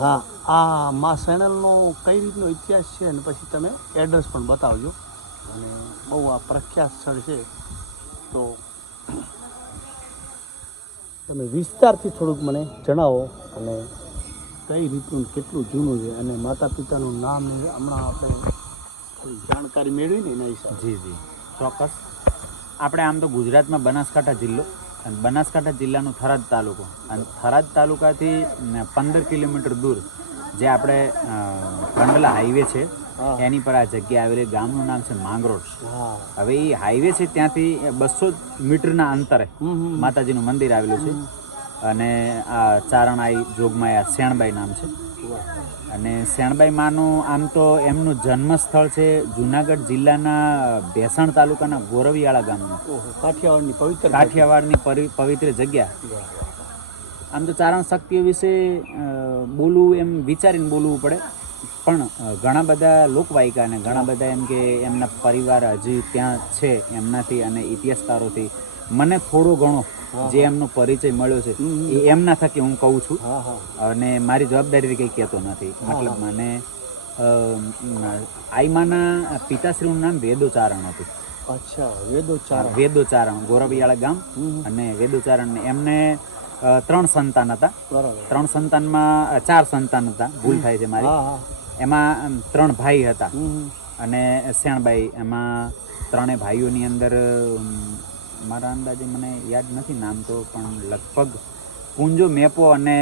હા, આ મા સેણલનો કઈ રીતનો ઇતિહાસ છે અને પછી તમે એડ્રેસ પણ બતાવજો. અને બહુ આ પ્રખ્યાત સ્થળ છે, તો તમે વિસ્તારથી થોડુંક મને જણાવો અને કઈ રીતનું કેટલું જૂનું છે અને માતા પિતાનું નામ ને હમણાં આપણે થોડી જાણકારી મેળવી ને એના હિસાબે. જી ચોક્કસ. આપણે આમ તો ગુજરાતમાં બનાસકાંઠા જિલ્લો અને બનાસકાંઠા જિલ્લાનું થરાદ તાલુકો અને થરાદ તાલુકાથી 15 કિલોમીટર દૂર જે આપણે કંડલા હાઈવે છે એની પર આ જગ્યા આવેલી. ગામનું નામ છે માંગરોળ. હવે એ હાઈવે છે ત્યાંથી 200 મીટરના અંતરે માતાજીનું મંદિર આવેલું છે. અને આ ચારણાઈ જોગમાયા શેણબાઈ નામ છે. અને શેણબાઈ માનું આમ તો એમનું જન્મસ્થળ છે જુનાગઢ જિલ્લાના ભેસાણ તાલુકાના ગોરવિયાળા ગામનું. કાઠિયાવાડની પવિત્ર જગ્યા. આમ તો ચારણ શક્તિઓ વિશે બોલવું એમ વિચારીને બોલવું પડે, પણ ઘણા બધા લોકવાયકા અને ઘણા બધા એમ કે એમના પરિવાર હજી ત્યાં છે એમનાથી અને ઇતિહાસકારોથી મને થોડો ઘણો જે એમનો પરિચય મળ્યો છે એ એમના થકી હું કહું છું. અને મારી જવાબદારીથી કંઈ કહેતો નથી. મતલબ મને આઈમાના પિતાશ્રીનું નામ વેદોચારણ હતું. અચ્છા, વેદોચારણ ગોરવિયાળા ગામ. અને વેદોચારણ એમને 3 સંતાન હતા. 3 સંતાનમાં 4 સંતાન હતા, ભૂલ થાય છે મારી. એમાં 3 ભાઈ હતા અને શેણબાઈ એમાં 3 ભાઈઓની અંદર મારા અંદાજે મને યાદ નથી નામ તો, પણ લગભગ પૂંજો, મેપો અને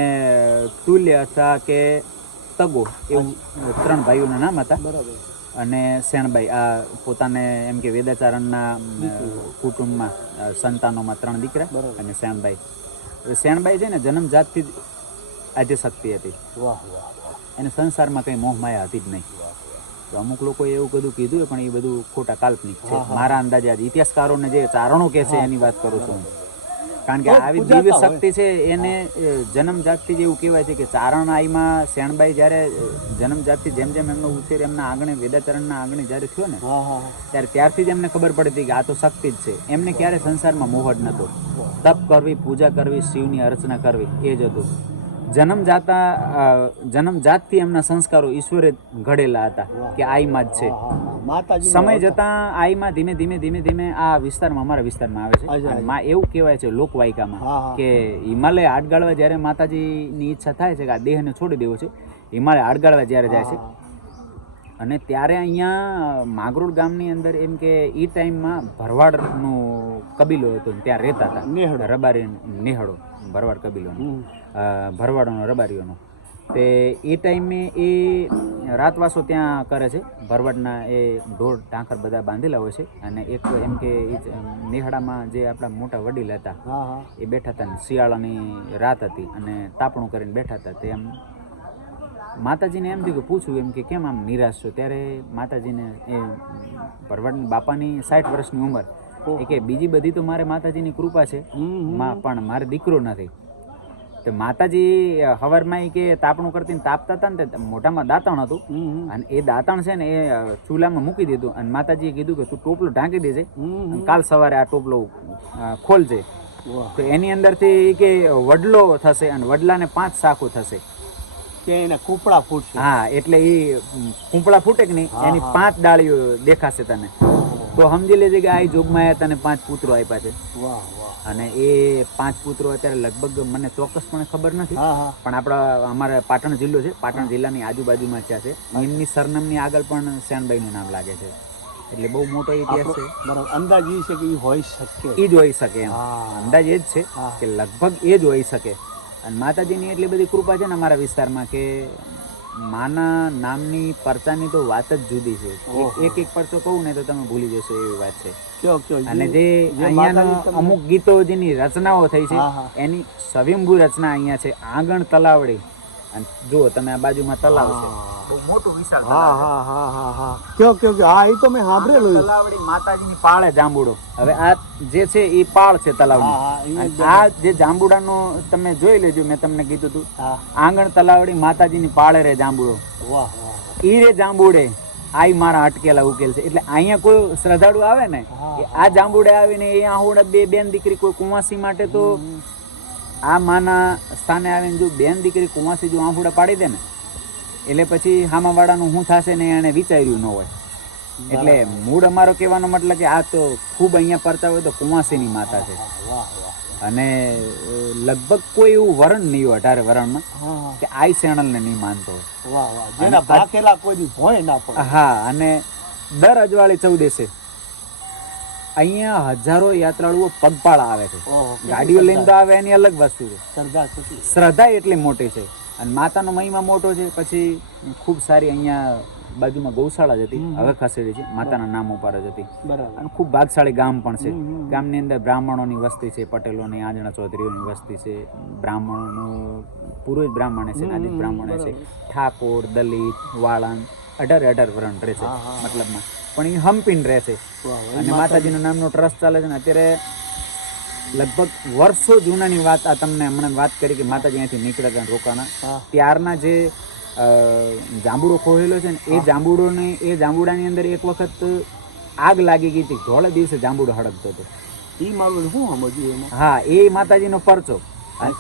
તુલ્ય અથવા કે તગો એવું 3 ભાઈઓના નામ હતા. અને શેણબાઈ આ પોતાને એમ કે વેદાચારણના કુટુંબમાં સંતાનોમાં 3 દીકરા અને શેણબાઈ છે ને જન્મજાતથી જ આજે શક્તિ હતી. એને સંસારમાં કંઈ મોહ માયા હતી જ નહીં. તો અમુક લોકોએ એવું બધું કીધું પણ એ બધું ખોટા કાલ્પનિક છે. મારા અંદાજે આજે ઇતિહાસકારોને જે ચારણો કહે છે એની વાત કરું છું. કારણ કે આવી દિવ્ય શક્તિ છે એને જન્મજાતથી જ એવું કહેવાય છે કે ચારણ આઈમાં શેણબાઈ જ્યારે જન્મજાતથી જેમ જેમ એમનો ઉછેર એમના આંગણે વેદાચરણના આંગણે જ્યારે થયો ને ત્યારે ત્યારથી જ એમને ખબર પડી હતી કે આ તો શક્તિ જ છે. એમને ક્યારે સંસારમાં મોહ જ નહોતો. તપ કરવી, પૂજા કરવી, શિવની અર્ચના કરવી એ જ હતું. જન્મજાતથી એમના સંસ્કારો ઈશ્વરે ઘડેલા હતા કે આઈમાં જ છે. સમય જતાં આઈમાં ધીમે ધીમે આ વિસ્તારમાં અમારા વિસ્તારમાં આવે છે. માં એવું કહેવાય છે લોકવાયકામાં કે હિમાલય હાથ ગાળવા જ્યારે માતાજીની ઈચ્છા થાય છે કે આ દેહને છોડી દેવો છે, હિમાલય હાથ ગાળવા જ્યારે જાય છે અને ત્યારે અહીંયા માંગરોળ ગામની અંદર એમ કે એ ટાઈમમાં ભરવાડનો કબીલો હતો, ત્યાં રહેતા હતા. રબારી નેહડો ભરવાડ કબીલોનો, ભરવાડોનો રબારીઓનો. તે એ ટાઈમે એ રાતવાસો ત્યાં કરે છે. ભરવાડના એ ઢોર ઢાંખર બધા બાંધેલા હોય છે. અને એક એમ કે નેહડામાં જે આપણા મોટા વડીલ હતા એ બેઠા હતા ને શિયાળાની રાત હતી અને તાપણું કરીને બેઠા હતા. તે એમ માતાજીને એમ થયું કે પૂછ્યું એમ કે કેમ આમ નિરાશ છો? ત્યારે માતાજીને એ ભરવાડની બાપાની 60 વર્ષની ઉંમર એ કે બીજી બધી તો મારે માતાજીની કૃપા છે પણ મારે દીકરો નથી. તો માતાજી હવારમાં કે તાપણું કરતી તાપતા હતા ને મોઢામાં દાંતણ હતું અને એ દાંતણ છે ને એ ચૂલામાં મૂકી દીધું અને માતાજીએ કીધું કે તું ટોપલું ઢાંકી દેજે અને કાલ સવારે આ ટોપલો ખોલજે. તો એની અંદરથી કે વડલો થશે અને વડલાને 5 શાખો થશે કે એના કૂપડા ફૂટશે. હા, એટલે એ કૂંપળા ફૂટે કે નહીં એની 5 ડાળીઓ દેખાશે તને. તો સમજી લેજે કે આ જોગમાયા તને 5 પુત્રો આપ્યા છે. અને એ 5 પુત્રો અત્યારે લગભગ મને ચોક્કસપણે ખબર નથી, પણ અમારા પાટણ જિલ્લો છે, પાટણ જિલ્લાની આજુબાજુમાં ત્યાં છે. એમની સરનામની આગળ પણ શેણબાઈનું નામ લાગે છે. એટલે બહુ મોટો ઇતિહાસ છે. અંદાજ એ છે કે એ હોઈ શકે, એ જ હોઈ શકે એમ અંદાજ એ જ છે કે લગભગ એ જ હોઈ શકે. અને માતાજીની એટલી બધી કૃપા છે ને અમારા વિસ્તારમાં કે માના નામની પરચાની તો વાત જ જુદી છે. એક પરચો કહું ને તો તમે ભૂલી જશો એવી વાત છે. અને જે અહીંયાનો અમુક ગીતો જેની રચનાઓ થઈ છે એની સ્વયંભૂ રચના અહીંયા છે. આંગણ તલાવડી. અને જુઓ તમે આ બાજુમાં તલાવ છે, બહુ મોટું વિશાળ. એ તો મેં સાંભળેલું. તલાવડી માતાજીની પાળે જાંબુડો. હવે આ જે છે એ પાળ છે તલાવડી. આ જે જાંબુડાનો તમે જોઈ લેજો, મેં તમને કીધું હતું આંગણ તલાવડી માતાજીની પાળે રે જાંબુડો. ઈ રે જાંબુડે આઈ મારા અટકેલા ઉકેલ છે. એટલે અહીંયા કોઈ શ્રદ્ધાળુ આવે ને આ જાંબુડે આવીને એ આહુડા 2 બેન દીકરી કોઈ કુંવાસી માટે તો આ માના સ્થાને આવીને જો બેન દીકરી કુંવાસી જો આંફુડા પાડી દે ને એટલે પછી હામાવાળાનું શું થશે ને એને વિચાર્યું ન હોય. એટલે મૂળ અમારો કહેવાનો મતલબ કે આ તો ખૂબ અહીંયા પરચા હોય તો કુંવાસીની માતા છે. અને લગભગ કોઈ એવું વરણ નહીં હોય 18 વરણમાં કે આઈ સેણલને નહીં માનતો હોય. હા, અને દર અજવાળી ચૌદસે અહીંયા હજારો યાત્રાળુઓ પગપાળા આવે છે. ગાડીઓ લઈને તો આવે એની અલગ વસ્તુ છે. શ્રદ્ધા એટલી મોટી છે અને માતાનો મહિમા મોટો છે. પછી ખૂબ સારી અહીંયા બાજુમાં ગૌશાળા જ હતી, હવે ખસેડી છે, માતાના નામ ઉપર જ હતી. અને ખૂબ ભાગશાળી ગામ પણ છે. ગામની અંદર બ્રાહ્મણોની વસ્તી છે, પટેલોની, આંજણા ચૌધરીઓની વસ્તી છે, બ્રાહ્મણોનું પુરોહિત બ્રાહ્મણે છે, નાદિક બ્રાહ્મણે છે, ઠાકોર, દલિત, વાળંદ 18 વરણ રહે છે મતલબમાં. પણ એ હમ્પીને રહે છે અને માતાજીના નામનો ટ્રસ્ટ ચાલે છે ને અત્યારે લગભગ વર્ષો જૂનાની વાત. આ તમને હમણાં વાત કરી કે માતાજી અહીંથી નીકળ્યા હતા રોકાણા, ત્યારના જે જાંબુડો ખોહેલો છે ને એ જાંબુડાની અંદર એક વખત આગ લાગી ગઈ હતી. ધોળે દિવસે જાંબુડો હળગતો હતો. હા, એ માતાજીનો પરચો. અને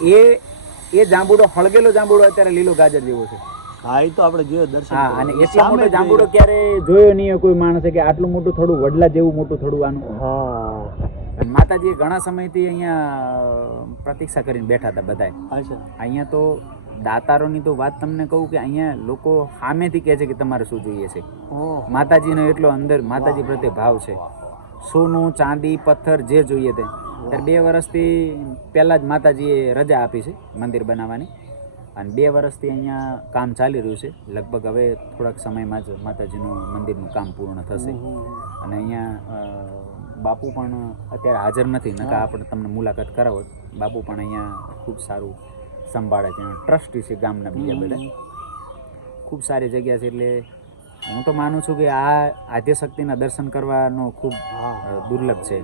એ જાંબુડો હળગેલો જાંબુડો અત્યારે લીલો ગાજર જેવો છે. હા, એ તો આપણે જોયો દર્શન. હા, અને એટલો મોટો જાંબુડો ક્યારે જોયો નહીં કોઈ માણસે કે આટલું મોટું થોડું વડલા જેવું મોટું થોડું આનું. હા, અને માતાજીએ ઘણા સમયથી અહીંયા પ્રતીક્ષા કરીને બેઠા હતા બધા. અહીંયા તો દાતારોની તો વાત તમને કહું કે અહીંયા લોકો સામેથી કહે છે કે તમારે શું જોઈએ છે. માતાજીનો એટલો અંદર માતાજી પ્રત્યે ભાવ છે. સોનું, ચાંદી, પથ્થર જે જોઈએ તે. ત્યારે 2 વર્ષથી પહેલાં જ માતાજીએ રજા આપી છે મંદિર બનાવવાની અને 2 વર્ષથી અહીંયા કામ ચાલી રહ્યું છે. લગભગ હવે થોડાક સમયમાં જ માતાજીનું મંદિરનું કામ પૂર્ણ થશે. અને અહીંયા બાપુ પણ અત્યારે હાજર નથી, નકા આપણે તમને મુલાકાત કરાવો. બાપુ પણ અહીંયા ખૂબ સારું સંભાળે છે, ટ્રસ્ટી છે ગામના બીજા બધા. ખૂબ સારી જગ્યા છે. એટલે હું તો માનું છું કે આ આદ્યશક્તિના દર્શન કરવાનો ખૂબ દુર્લભ છે.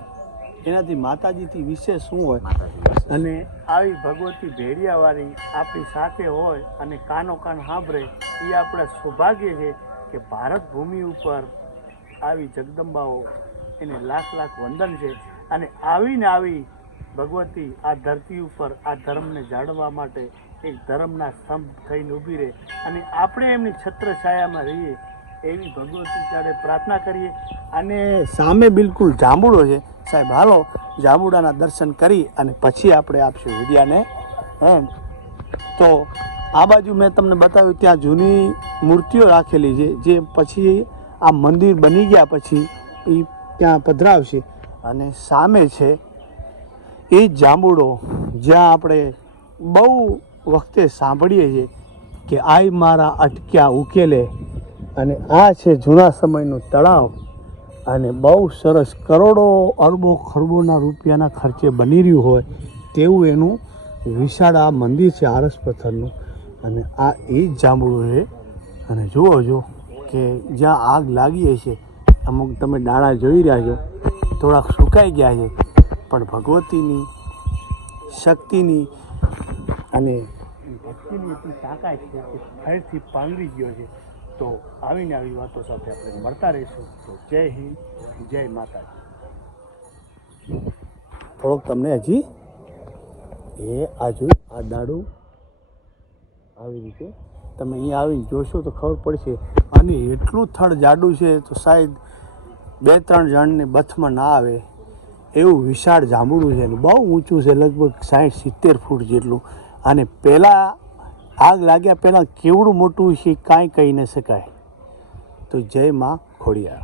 એનાથી માતાજીથી વિશેષ શું હોય? અને આવી ભગવતી ભેડિયાવાળી આપણી સાથે હોય અને કાનો કાન સાંભળે એ આપણે સૌભાગ્ય છે કે ભારત ભૂમિ ઉપર આવી જગદંબાઓ એને લાખ લાખ વંદન છે. અને આવીને આવી ભગવતી આ ધરતી ઉપર આ ધર્મને જાળવવા માટે એક ધર્મના સ્તંભ થઈને ઊભી રહે અને આપણે એમની છત્રછાયામાં રહીએ એવી ભગવતી ત્યારે પ્રાર્થના કરીએ. અને સામે બિલકુલ જાંબુડો છે સાહેબ. હાલો જાંબુડાના દર્શન કરી અને પછી આપણે આપશું વિડિયાને એમ. તો આ બાજુ મેં તમને બતાવ્યું ત્યાં જૂની મૂર્તિઓ રાખેલી છે જે પછી આ મંદિર બની ગયા પછી એ ત્યાં પધરાવશે. અને સામે છે એ જાંબુડો જ્યાં આપણે બહુ વખતે સાંભળીએ છીએ કે આઈ મારા અટક્યા ઉકેલે. અને આ છે જૂના સમયનું તળાવ અને બહુ સરસ કરોડો અરબો ખરબોના રૂપિયાના ખર્ચે બની રહ્યું હોય તેવું એનું વિશાળ આ મંદિર છે આરસ પથ્થરનું. અને આ એ જ જાંબુડો છે. અને જુઓ જો કે જ્યાં આગ લાગી છે અમુક તમે ડાળા જોઈ રહ્યા છો થોડાક સુકાઈ ગયા છે, પણ ભગવતીની શક્તિની અને ભક્તિની એટલી તાકાત છે કે ફરીથી પાંગરી ગયો છે. તો આવીને આવી વાતો સાથે આપણે મળતા રહીશું. તો જય હિન્દ, જય માતાજી. થોડોક તમને હજી એ આ દાડું આવી રીતે તમે અહીંયા આવીને જોશો તો ખબર પડશે. અને એટલું થડ જાડું છે તો શાયદ 2-3 જણને બથમાં ના આવે એવું વિશાળ જાંબુડું છે. અને બહુ ઊંચું છે, લગભગ 60-70 ફૂટ જેટલું. અને પહેલાં આગ લાગ્યા પહેલાં કેવડું મોટું છે કાંઈ કહી ન શકાય. તો જય માં ખોડિયાર.